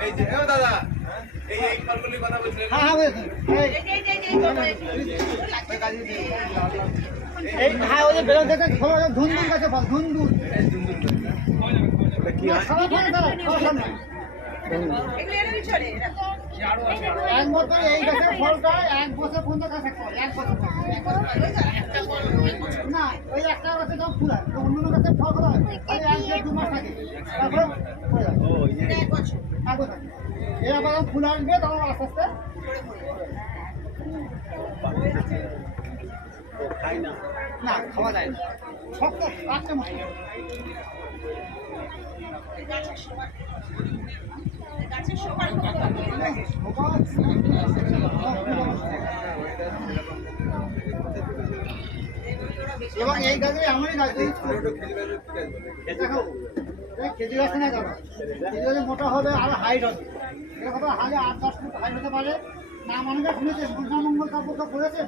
এই যে এ দাদা এই এই ফলগুলির কথা বলছিলেন হ্যাঁ হ্যাঁ বুঝেছি। এই- এই হ্যাঁ ওই যে দেখে ছোট ছোট ধুন্দুন ফল ধুন্দুন কি হয় খাওয়া ফল খাওয়া ফল না। এক বছর এই গাছের ফলটা এক বছর পর্যন্ত গাছে ফল এক বছর পর্যন্ত। না ওই একটা গাছে যখন ফুল হয় অন্য গাছে ফল কত হয় এর আবার ফুল আসবে তখন আস্তে আস্তে না খাওয়া যায় না শক্ত কাটতে মতো এবং এই গাছে। এমনই গাছ খেজুর গাছ না যাবে। খেজুর গাছে মোটা হবে আর হাইট হবে। এরকম হালে আট দশ ফুট হাইট হতে পারে। নাম অনেকে শুনেছেন মঙ্গল কাপড় করেছেন।